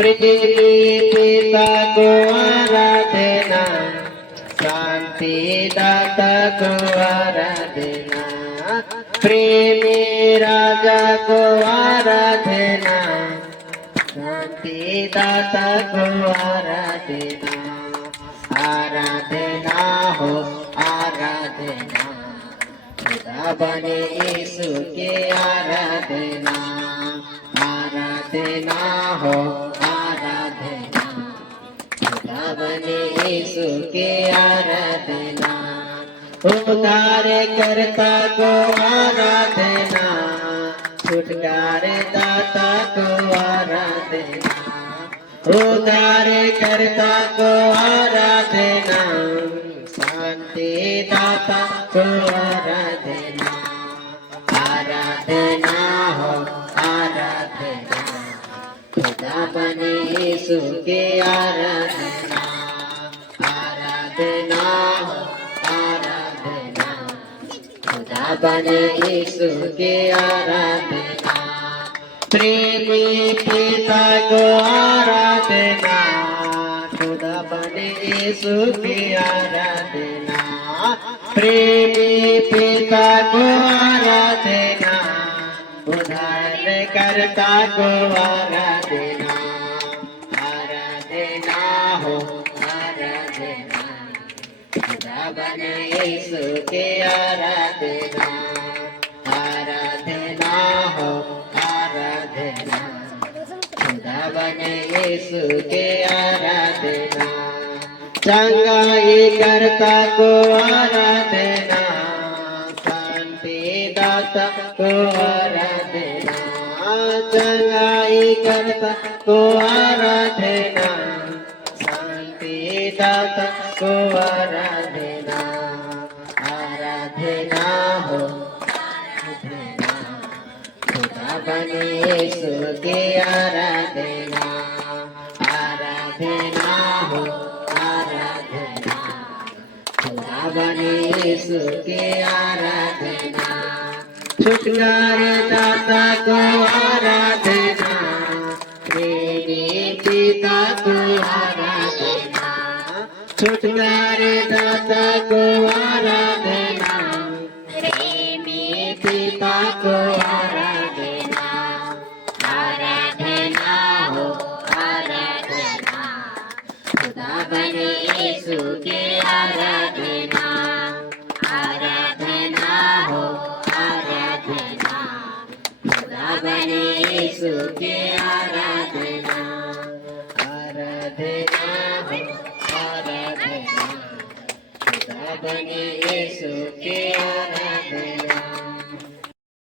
प्रेमी पिता को आराधना, शांति दाता को आराधना, प्रेमी राजा को आराधना, शांति दाता को आराधना, आराधना हो आराधना, खुदा बने यीशु के आराधना, आराधना हो आराधना, खुदा बने यीशु के आराधना, उद्धार करता को आराधना, छुटकारे दाता को आराधना, उद्धार करता को आराधना, शांति दाता को आराधना, आराधना हो आराधना, खुदा बने यीशु के आराधना, आराधना हो आराधना, खुदा बने यीशु के आराधना, प्रेमी पिता को आराधना, खुदा बने यीशु की आराधना, प्रेमी पिता को आराधना, उद्धार करता को आराधना, आराधना हो आराधना, खुदा बने यीशु के आराधना, आराधना हो आराधना, खुदा बने यीशु के आराधना, चंगाई करता को आराधना, शांति दाता को आराधना, चंगाई करता को आराधना, शांति दाता को आराधना, आराधना हो आराधना, खुदा बने यीशु के आराधना, आराधना हो आराधना, खुदा बने यीशु के आराधना, छुटकारे दाता को आराधना, प्रेमी पिता को आराधना, छुटकारे दाता को आराधना, प्रेमी पिता को आराधना, आराधना हो आराधना, खुदा बने यीशु के आराधना, आराधना हो आराधना, खुदा बने यीशु के आराधना, आराधना हो आराधना, खुदा बने यीशु के आराधना।